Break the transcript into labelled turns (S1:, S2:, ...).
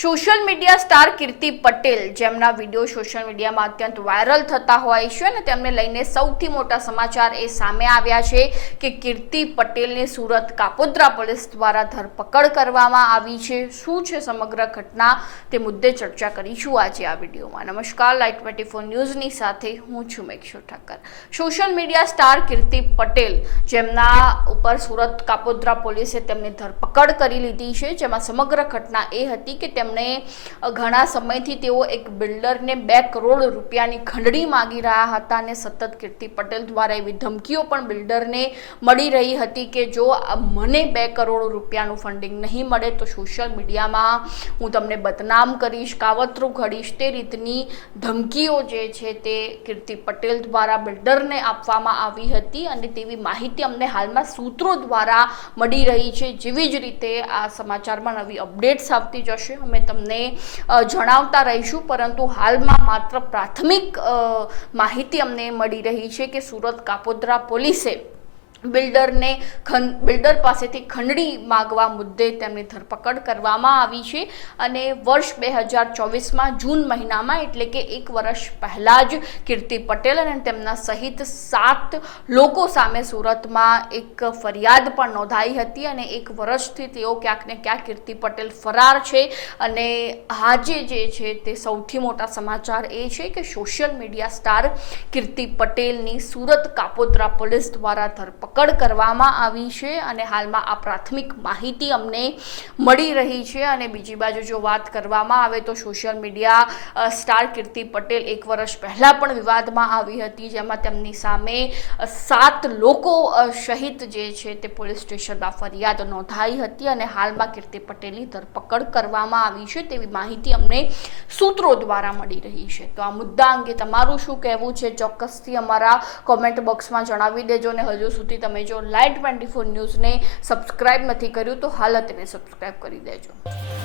S1: Social media star Kirti Patel, જેમના video social મીડિયામાં અત્યંત વાયરલ થતા હોય છે અને તેમને લઈને સૌથી મોટા સમાચાર એ સામે આવ્યા છે કે કીર્તિ પટેલની સુરત કાપોદ્રા પોલીસ દ્વારા ધરપકડ કરવામાં આવી છે. શું છે સમગ્ર ઘટના? તે મુદ્દે ચર્ચા કરીશું આજે આ વિડીયોમાં. નમસ્કાર, લાઇટ ટ્વેન્ટી ફોર ન્યૂઝની સાથે હું છું Mekshu Thakkar social media star Kirti Patel, જેમના ઉપર સુરત કાપોદ્રા પોલીસે તેમની ધરપકડ કરી લીધી છે, જેમાં સમગ્ર ઘટના એ હતી કે તેમણે ઘણા સમયથી તેઓ એક બિલ્ડરને બે કરોડ રૂપિયાની ખંડણી માગી રહ્યા હતા અને સતત કીર્તિ પટેલ દ્વારા એવી ધમકીઓ પણ બિલ્ડરને મળી રહી હતી કે જો મને બે કરોડ રૂપિયાનું ફંડિંગ નહીં મળે તો સોશિયલ મીડિયામાં હું તમને બદનામ કરીશ, કાવતરું ઘડીશ. તે રીતની ધમકીઓ જે છે તે કીર્તિ પટેલ દ્વારા બિલ્ડરને આપવામાં આવી હતી અને તેવી માહિતી અમને હાલમાં સૂત્રો દ્વારા મળી રહી છે. જેવી જ રીતે આ સમાચારમાં નવી અપડેટ્સ આવતી જશે. અમે તમને જણાવતા રહીશું. પરંતુ હાલમાં માત્ર પ્રાથમિક માહિતી અમને મળી રહી છે કે સુરત કાપોદ્રા પોલીસે બિલ્ડરને ખં, બિલ્ડર પાસેથી ખંડણી માગવા મુદ્દે તેમની ધરપકડ કરવામાં આવી છે અને વર્ષ બે હજાર ચોવીસમાં જૂન મહિનામાં એટલે કે એક વર્ષ પહેલાં જ કીર્તિ પટેલ અને તેમના સહિત સાત લોકો સામે સુરતમાં એક ફરિયાદ પણ નોંધાઈ હતી અને એક વર્ષથી તેઓ ક્યાંક ને ક્યાંક કીર્તિ પટેલ ફરાર છે અને આજે જે છે તે સૌથી મોટા સમાચાર એ છે કે સોશિયલ મીડિયા સ્ટાર કીર્તિ પટેલની સુરત કાપોદ્રા પોલીસ દ્વારા ધરપકડ કરવામાં આવી છે અને હાલમાં આ પ્રાથમિક માહિતી અમને મળી રહી છે અને બીજી બાજુ જો વાત કરવામાં આવે તો social media star Kirti Patel એક વર્ષ પહેલાં પણ વિવાદમાં આવી હતી, જેમાં તેમની સામે સાત લોકો સહિત જે છે તે પોલીસ સ્ટેશનમાં ફરિયાદ નોંધાઈ હતી અને હાલમાં કીર્તિ પટેલની ધરપકડ કરવામાં આવી છે તેવી માહિતી અમને સૂત્રો દ્વારા મળી રહી છે. તો આ મુદ્દા અંગે તમારું શું કહેવું છે? ચોક્કસથી અમારા કોમેન્ટ બોક્સમાં જણાવી દેજો અને હજુ સુધી તમે જો લાઈવ ટ્વેન્ટી ફોર ન્યૂઝને સબસ્ક્રાઇબ નથી કર્યું તો હાલ તેને સબસ્ક્રાઇબ કરી દેજો.